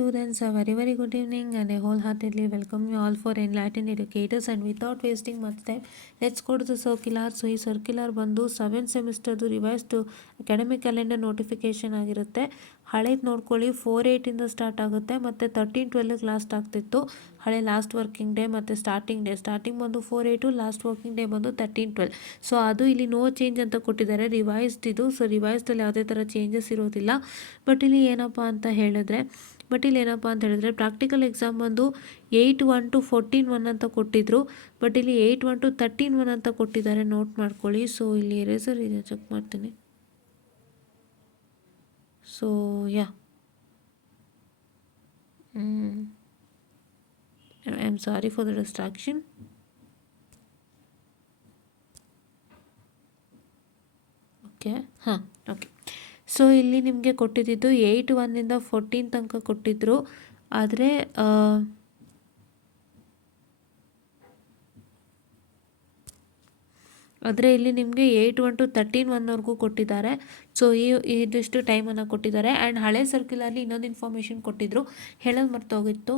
students, a very good evening and I wholeheartedly welcome you all for Enlightened Educators. And without wasting much time, let's go to the circular. So ಈ circular ಬಂದು 7th ಸೆಮಿಸ್ಟರ್ದು revised academic calendar notification ಆಗಿರುತ್ತೆ. ಹಳೇದು ನೋಡ್ಕೊಳ್ಳಿ, 4/8 start ಆಗುತ್ತೆ ಮತ್ತು 13/12 last ಆಗ್ತಿತ್ತು. ಹಳೆ ಲಾಸ್ಟ್ ವರ್ಕಿಂಗ್ ಡೇ ಮತ್ತು ಸ್ಟಾರ್ಟಿಂಗ್ ಬಂದು 4/8, ಲಾಸ್ಟ್ ವರ್ಕಿಂಗ್ ಡೇ ಬಂದು 13/12. ಸೊ ಅದು ಇಲ್ಲಿ ನೋ ಚೇಂಜ್ ಅಂತ ಕೊಟ್ಟಿದ್ದಾರೆ, ರಿವೈಸ್ಡ್ ಇದು. ಸೊ ರಿವೈಸ್ಡಲ್ಲಿ ಯಾವುದೇ ಥರ ಚೇಂಜಸ್ ಇರೋದಿಲ್ಲ. ಬಟ್ ಇಲ್ಲಿ ಏನಪ್ಪ ಅಂತ ಹೇಳಿದ್ರೆ ಪ್ರಾಕ್ಟಿಕಲ್ ಎಕ್ಸಾಮ್ ಬಂದು 8/1 to 14/1 ಅಂತ ಕೊಟ್ಟಿದ್ರು. ಬಟ್ ಇಲ್ಲಿ 8/1 to 13/1 ಅಂತ ಕೊಟ್ಟಿದ್ದಾರೆ, ನೋಟ್ ಮಾಡ್ಕೊಳ್ಳಿ. ಸೊ ಇಲ್ಲಿ ಎರೇಸರ್ ಇದೆ, ಚೆಕ್ ಮಾಡ್ತೀನಿ. So yeah I am sorry for the distraction. Okay okay. So ಇಲ್ಲಿ ನಿಮಗೆ ಕೊಟ್ಟಿದ್ದು 8/1 14 ತನಕ ಕೊಟ್ಟಿದ್ದರು. ಆದರೆ ಇಲ್ಲಿ ನಿಮಗೆ 8/1 to 13/1 ಕೊಟ್ಟಿದ್ದಾರೆ. ಸೊ ಇದಿಷ್ಟು ಟೈಮನ್ನು ಕೊಟ್ಟಿದ್ದಾರೆ. ಆ್ಯಂಡ್ ಹಳೆ ಸರ್ಕ್ಯುಲರ್ಲಿ ಇನ್ನೊಂದು ಇನ್ಫಾರ್ಮೇಷನ್ ಕೊಟ್ಟಿದ್ದರು, ಹೇಳೋದು ಮರ್ತೋಗಿತ್ತು.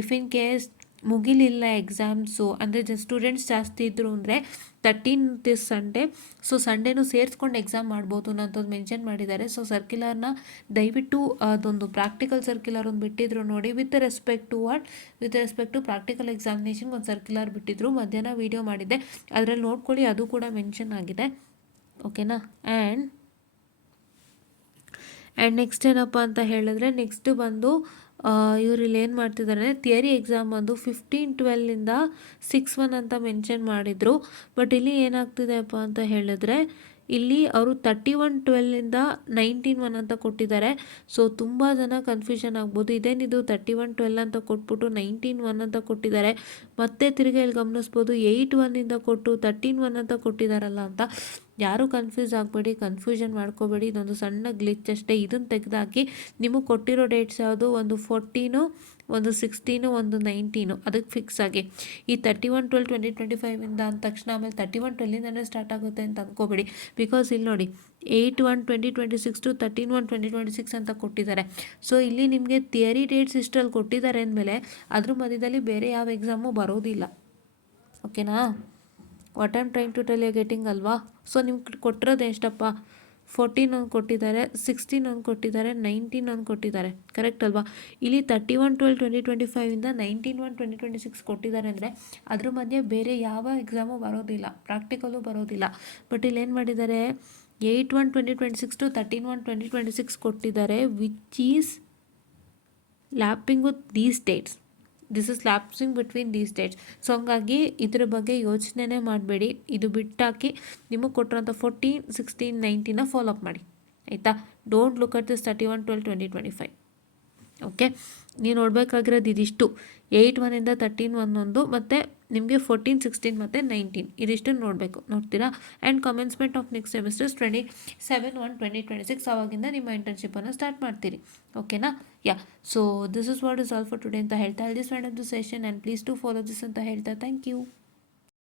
ಇಫ್ ಇನ್ ಕೇಸ್ ಮುಗಿಲಿಲ್ಲ ಎಕ್ಸಾಮ್ಸು, ಅಂದರೆ ಸ್ಟೂಡೆಂಟ್ಸ್ ಜಾಸ್ತಿ ಇದ್ದರು ಅಂದರೆ 13 ದಿಸ್ ಸಂಡೇ, ಸೊ ಸಂಡೇನೂ ಸೇರಿಸ್ಕೊಂಡು ಎಕ್ಸಾಮ್ ಮಾಡ್ಬೋದು ಅನ್ನೋಂಥದ್ದು ಮೆನ್ಷನ್ ಮಾಡಿದ್ದಾರೆ. ಸೊ ಸರ್ಕ್ಯುಲರ್ನ ದಯವಿಟ್ಟು ಅದೊಂದು ಪ್ರಾಕ್ಟಿಕಲ್ ಸರ್ಕ್ಯುಲರ್ ಒಂದು ಬಿಟ್ಟಿದ್ರು ನೋಡಿ, ವಿತ್ ರೆಸ್ಪೆಕ್ಟ್ ಟು ಪ್ರಾಕ್ಟಿಕಲ್ ಎಕ್ಸಾಮಿನೇಷನ್ಗೆ ಒಂದು ಸರ್ಕ್ಯುಲರ್ ಬಿಟ್ಟಿದ್ರು. ಮಧ್ಯಾಹ್ನ ವೀಡಿಯೋ ಮಾಡಿದ್ದೆ, ಅದರಲ್ಲಿ ನೋಡ್ಕೊಳ್ಳಿ, ಅದು ಕೂಡ ಮೆನ್ಷನ್ ಆಗಿದೆ. ಓಕೆನಾ. ಆ್ಯಂಡ್ ನೆಕ್ಸ್ಟ್ ಏನಪ್ಪ ಅಂತ ಹೇಳಿದ್ರೆ, ನೆಕ್ಸ್ಟ್ ಬಂದು ಇವರಿಲ್ಲಿ ಏನು ಮಾಡ್ತಿದ್ದಾರೆ, ಥಿಯರಿ ಎಕ್ಸಾಮ್ ಬಂದು 15/12 6/1 ಅಂತ ಮೆನ್ಷನ್ ಮಾಡಿದರು. ಬಟ್ ಇಲ್ಲಿ ಏನಾಗ್ತಿದೆಯಪ್ಪ ಅಂತ ಹೇಳಿದ್ರೆ, ಇಲ್ಲಿ ಅವರು 31/12 19/1 ಅಂತ ಕೊಟ್ಟಿದ್ದಾರೆ. ಸೊ ತುಂಬ ಜನ ಕನ್ಫ್ಯೂಷನ್ ಆಗ್ಬೋದು, ಇದೇನಿದು 31/12 ಅಂತ ಕೊಟ್ಬಿಟ್ಟು 19/1 ಅಂತ ಕೊಟ್ಟಿದ್ದಾರೆ. ಮತ್ತೆ ತಿರ್ಗಿ ಇಲ್ಲಿ ಗಮನಿಸ್ಬೋದು 8/1 ಕೊಟ್ಟು 13/1 ಅಂತ ಕೊಟ್ಟಿದ್ದಾರಲ್ಲ ಅಂತ. ಯಾರೂ ಕನ್ಫ್ಯೂಷನ್ ಮಾಡ್ಕೋಬೇಡಿ, ಇದೊಂದು ಸಣ್ಣ ಗ್ಲಿಚ್ ಅಷ್ಟೇ. ಇದನ್ನು ತೆಗೆದಾಕಿ ನಿಮಗೆ ಕೊಟ್ಟಿರೋ ಡೇಟ್ಸ್ ಯಾವುದು, ಒಂದು 14, ಒಂದು 16, ಒಂದು 19, ಅದಕ್ಕೆ ಫಿಕ್ಸ್ ಆಗಿ ಈ 31/12/2025 ಅಂದ ತಕ್ಷಣ ಆಮೇಲೆ 31/12 ಸ್ಟಾರ್ಟ್ ಆಗುತ್ತೆ ಅಂತ ಅಂದ್ಕೋಬೇಡಿ. ಬಿಕಾಸ್ ಇಲ್ಲಿ ನೋಡಿ 8/1/2026 to 13/1/2026 ಅಂತ ಕೊಟ್ಟಿದ್ದಾರೆ. ಸೊ ಇಲ್ಲಿ ನಿಮಗೆ ಥಿಯರಿ ಡೇಟ್ಸ್ ಇಷ್ಟರಲ್ಲಿ ಕೊಟ್ಟಿದ್ದಾರೆ ಅಂದಮೇಲೆ ಅದ್ರ ಮಧ್ಯದಲ್ಲಿ ಬೇರೆ ಯಾವ ಎಕ್ಸಾಮು ಬರೋದಿಲ್ಲ. ಓಕೆನಾ. What am trying to tell you getting ಅಲ್ವಾ. ಸೊ ನಿಮ್ಗೆ ಕೊಟ್ಟಿರೋದು ಎಷ್ಟಪ್ಪ, 14 ಒಂದು ಕೊಟ್ಟಿದ್ದಾರೆ, 16 ಒಂದು ಕೊಟ್ಟಿದ್ದಾರೆ, 19 ಒಂದು ಕೊಟ್ಟಿದ್ದಾರೆ, ಕರೆಕ್ಟ್ ಅಲ್ವಾ. ಇಲ್ಲಿ 31/12/2025 19/1/2026 ಕೊಟ್ಟಿದ್ದಾರೆ ಅಂದರೆ ಅದ್ರ ಮಧ್ಯೆ ಬೇರೆ ಯಾವ ಎಕ್ಸಾಮು ಬರೋದಿಲ್ಲ, ಪ್ರಾಕ್ಟಿಕಲು ಬರೋದಿಲ್ಲ. ಬಟ್ ಇಲ್ಲಿ ಏನು ಮಾಡಿದ್ದಾರೆ, 8/1/2026 to 13/1/2026 ಕೊಟ್ಟಿದ್ದಾರೆ, which is lapping with these dates. This is lapsing between these dates. So ಹಂಗಾಗಿ ಇದ್ರ ಬಗ್ಗೆ ಯೋಚನೆ ಮಾಡಬೇಡಿ, ಇದು ಬಿಟ್ಟಾಕಿ ನಿಮಗೆ ಕೊಟ್ಟಿರೋಂಥ 14, 16, 19 ಫಾಲೋ ಅಪ್ ಮಾಡಿ, ಆಯಿತಾ. Don't look at this 31/12/2025. Okay. ನೀವು ನೋಡಬೇಕಾಗಿರೋದು ಇದಿಷ್ಟು, 8/1 13/1 ಮತ್ತು ನಿಮಗೆ 14, 16 ಮತ್ತು 19 ಇದಿಷ್ಟು ನೋಡಬೇಕು. ನೋಡ್ತೀರಾ. And commencement of next semesters 27/1/2026 ಆವಾಗಿಂದ ನಿಮ್ಮ ಇಂಟರ್ನ್ಶಿಪ್ಪನ್ನು ಸ್ಟಾರ್ಟ್ ಮಾಡ್ತೀರಿ. ಓಕೆನಾ. Yeah. So this is what is all for today ಅಂತ ಹೇಳ್ತಾ this end of the session and please to follow this ಅಂತ ಹೇಳ್ತಾ ಥ್ಯಾಂಕ್ ಯು.